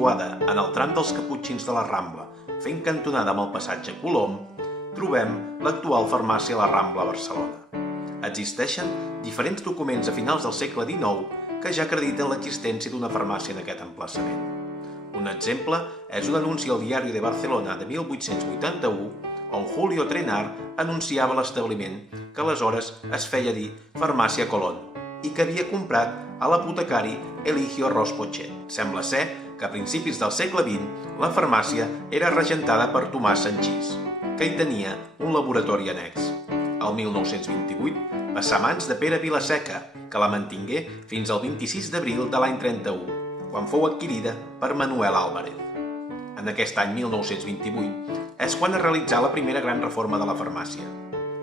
situada en el tram dels Caputxins de la Rambla, fent cantonada amb el passatge Colom, trobem l'actual farmàcia La Rambla a Barcelona. Existeixen diferents documents a finals del segle XIX que ja acrediten l'existència d'una farmàcia en aquest emplaçament. Un exemple és un anunci al Diari de Barcelona de 1881 on Julio Trenar anunciava l'establiment que aleshores es feia dir Farmàcia Colón i que havia comprat a l'apotecari Eligio Ros Pochet. Sembla ser que a principis del segle XX la farmàcia era regentada per Tomàs Sanchís, que hi tenia un laboratori annex. El 1928 passà a mans de Pere Vilaseca, que la mantingué fins al 26 d'abril de l'any 31, quan fou adquirida per Manuel Álvarez. En aquest any 1928 és quan es realitzà la primera gran reforma de la farmàcia.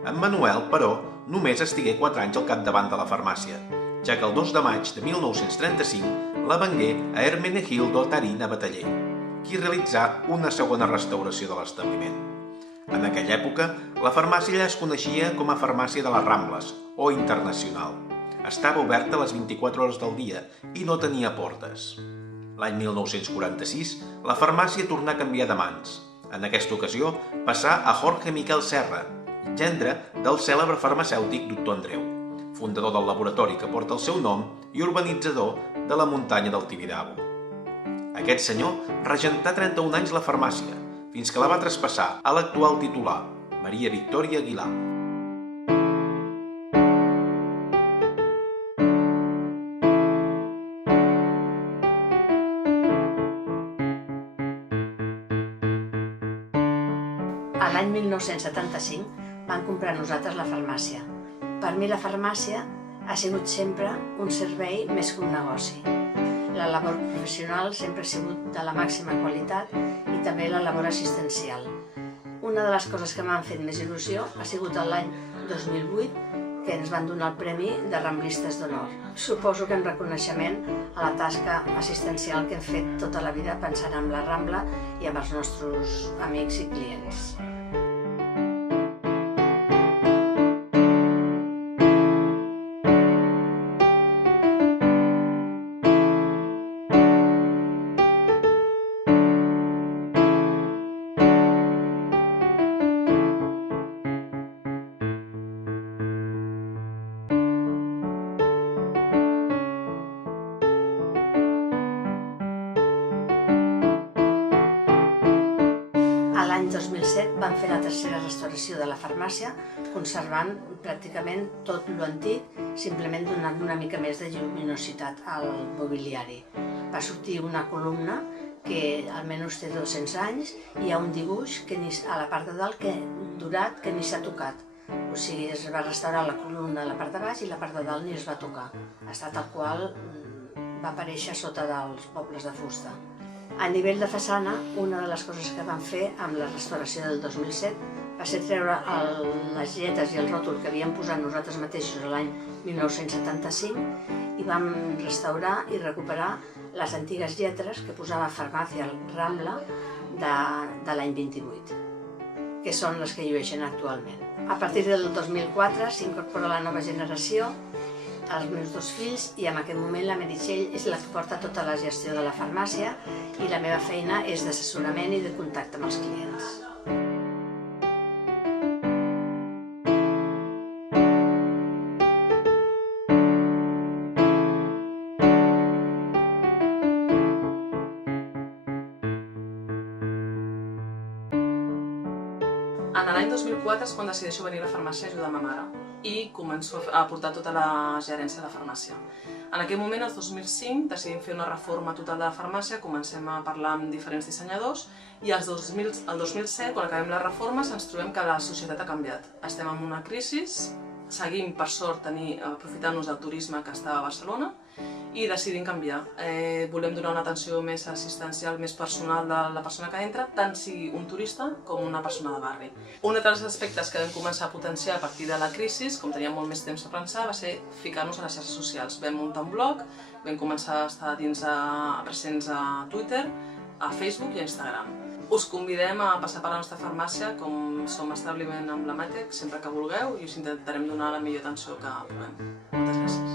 En Manuel, però, només estigué 4 anys al capdavant de la farmàcia, ja que el 2 de maig de 1935 la vengué a Hermenegildo Tarina Bataller, qui realitzà una segona restauració de l'establiment. En aquella època, la farmàcia ja es coneixia com a Farmàcia de les Rambles o Internacional. Estava oberta les 24 hores del dia i no tenia portes. L'any 1946, la farmàcia tornà a canviar de mans. En aquesta ocasió, passà a Jorge Miquel Serra, gendre del cèlebre farmacèutic Doctor Andreu, fundador del laboratori que porta el seu nom i urbanitzador de la muntanya del Tibidabo. Aquest senyor regentà 31 anys la farmàcia, fins que la va traspassar a l'actual titular, Maria Victòria Aguilar. A l'any 1975 vam comprar nosaltres la farmàcia. Per mi la farmàcia ha sigut sempre un servei més que un negoci. La labor professional sempre ha sigut de la màxima qualitat i també la labor assistencial. Una de les coses que m'han fet més il·lusió ha sigut l'any 2008, que ens van donar el Premi de Ramblistes d'Honor. Suposo que en reconeixement a la tasca assistencial que hem fet tota la vida pensant en la Rambla i amb els nostres amics i clients. L'any 2007 vam fer la tercera restauració de la farmàcia, conservant pràcticament tot l'antic, simplement donant una mica més de lluminositat al mobiliari. Va sortir una columna que almenys té 200 anys i hi ha un dibuix a la part de dalt dorat que ni s'ha tocat. O sigui, es va restaurar la columna de la part de baix i la part de dalt ni es va tocar. Està tal qual va aparèixer sota dels pobles de fusta. A nivell de façana, una de les coses que vam fer amb la restauració del 2007 va ser treure les lletres i el ròtol que havíem posat nosaltres mateixos l'any 1975 i vam restaurar i recuperar les antigues lletres que posava Farmàcia Rambla de l'any 28, que són les que llueixen actualment. A partir del 2004 s'incorpora la nova generació, els meus 2 fills, i en aquest moment la Meritxell és la que porta tota la gestió de la farmàcia i la meva feina és d'assessorament i de contacte amb els clients. En l'any 2004 és quan decideixo venir a la farmàcia a ajudar ma mare i començo a portar tota la gerència de la farmàcia. En aquell moment, el 2005, decidim fer una reforma total de la farmàcia, comencem a parlar amb diferents dissenyadors i el 2007, quan acabem les reformes, ens trobem que la societat ha canviat. Estem en una crisi, seguim, per sort, aprofitant-nos del turisme que està a Barcelona i decidim canviar. Volem donar una atenció més assistencial, més personal de la persona que entra, tant sigui un turista com una persona de barri. Un dels aspectes que vam començar a potenciar a partir de la crisi, com teníem molt més temps a pensar, va ser ficar-nos a les xarxes socials. Vam muntar un blog, vam començar a estar presents a Twitter, a Facebook i a Instagram. Us convidem a passar per la nostra farmàcia, com som establiment emblemàtic, sempre que vulgueu, i us intentarem donar la millor atenció que puguem. Moltes gràcies.